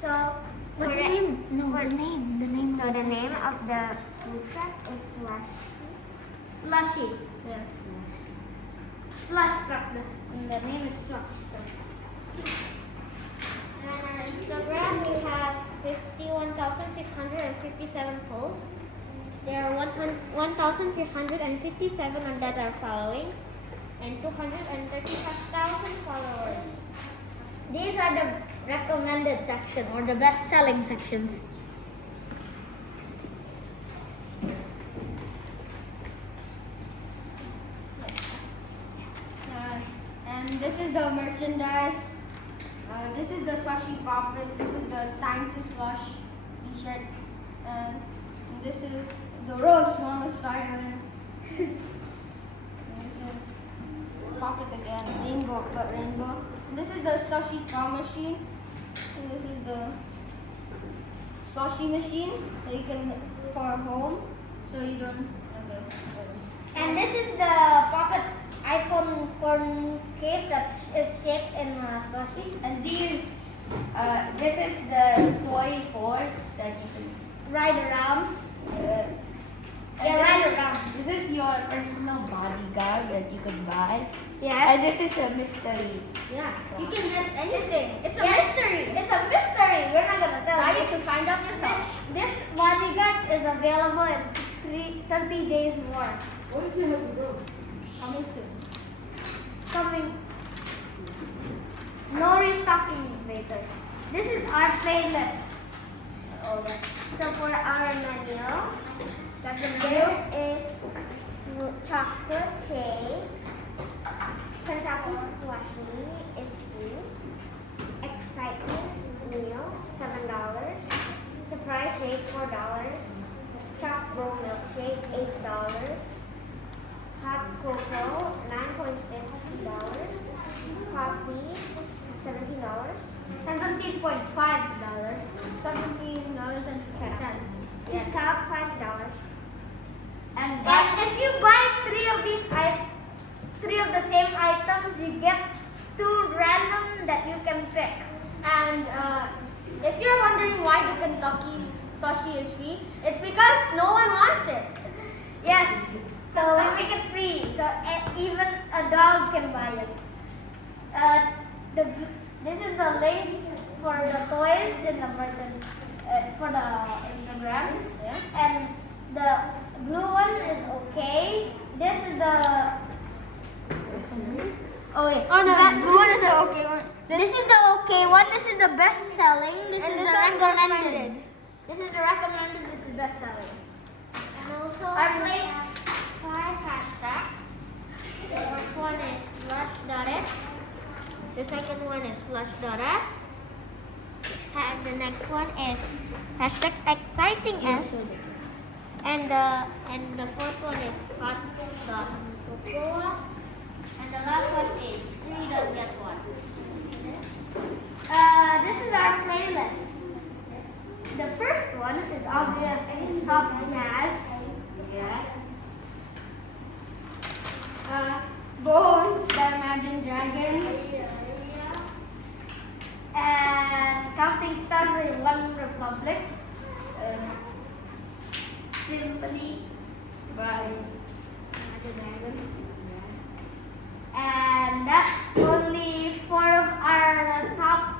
So, What's the name? No, the name. The name. So the name of the food truck is Slushy. Yeah. Slush truck. The name is Slush truck. And on Instagram, we have 51,657 posts. There are 1,357 on that are following, and 235,000 followers. These are the recommended section or the best selling sections. And this is the merchandise. This is the slushy poppet. This is the time to slush t-shirt. And this is the world's smallest Spider-Man. And this is poppet again, rainbow, but rainbow. And this is the slushy claw machine. And this is the slushy machine that you can for home, so you don't. And this is the pocket iPhone phone case that is shaped in a slushy. And this is the toy horse that you can Ride around. ride around. This is your personal bodyguard that you can buy. Yes. And this is a mystery. Yeah, you can get anything. It's a Yes. mystery. It's a mystery. We're not gonna tell Buy you. it to find out yourself. This bodyguard is available in 30 days more. Coming soon. Coming. No restocking later. This is our playlist. So for our menu, That's the there is chocolate shake, Kentucky slushy is free, excitement meal $7, surprise shake $4, choc bowl milkshake $8, hot cocoa $9.50, coffee $17. $17.5. $17.50. Teacup $5. And if you buy three of the same items, you get 2 random that you can pick. And if you're wondering why the Kentucky slushy is free, it's because no one wants it. Yes. So we make it free. So even a dog can buy it. This is the link for the toys in the merchant for the Instagram. Yeah. And the blue one is okay. This is the Oh no, blue one is the okay one. This is the okay one. This is the best selling. This And is this the one recommended. This is the recommended. This is best selling. And also, Our we plate. have 5 hashtags. The first one is slush.f. The second one is slush.f. And the next one is hashtag excitingness. And the fourth one is hot sauce cocoa. And the last one is 3 don't get 1. This is our playlist. The first one is obviously soft jazz. Yeah. Bones, the Imagine Dragons. And Counting Stars with One Republic. Simply by the Dragons. And that's only 4 of our top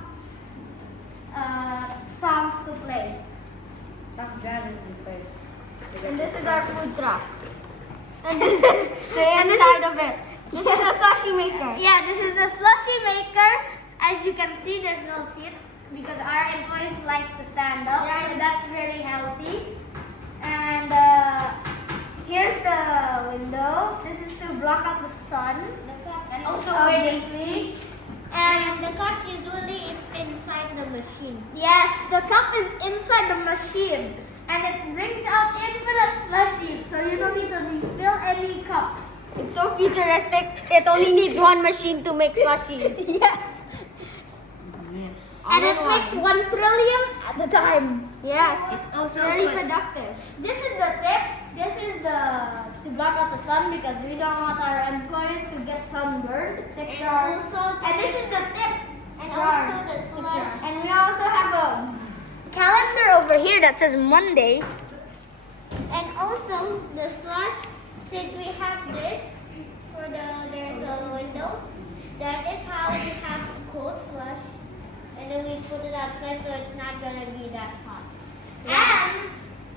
songs to play. Soft Dragons is first. And this is our food truck. And this is the inside of it. This is the slushy maker. Yeah, this is the slushy maker. As you can see, there's no seats because our employees like to stand up. Yeah, so that's very healthy. And here's the window. This is to block out the sun. And also where they sleep. And the cup usually is inside the machine. Yes, the cup is inside the machine. And it brings out infinite slushies. So you don't need to refill any cups. It's so futuristic. It only needs one machine to make slushies. Yes. Yes. And it makes 1 trillion at a time. Yes. Also Very puts- productive. This is the tip. This is to block out the sun because we don't want our employees to get sunburned. And also And this is the tip. And jar. also the slush. And we also have a over here that says Monday. And also the slush, since we have this there's a window, that is how we have cold slush, and then we put it outside so it's not gonna be that hot. And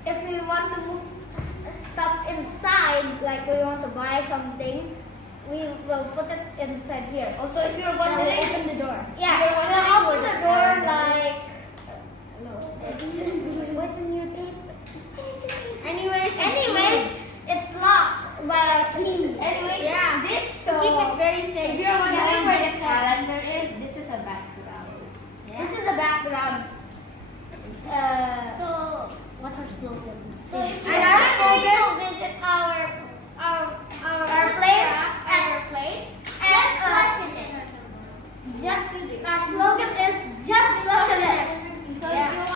if we want to move stuff inside, like we want to buy something, we will put it inside here. Also, if you're wondering, Open the door. yeah, If you're wondering we'll open where the door the like. What's in your tape? Anyways, it's locked by our key. Anyways, Yeah. this To so keep it very safe. if you're wondering where this calendar is, this is a background. this is the background. So what's our slogan? So if And you our want slogan- to visit our Our place at our place, just flush in it. Our slogan is just flush it. So Yeah. if you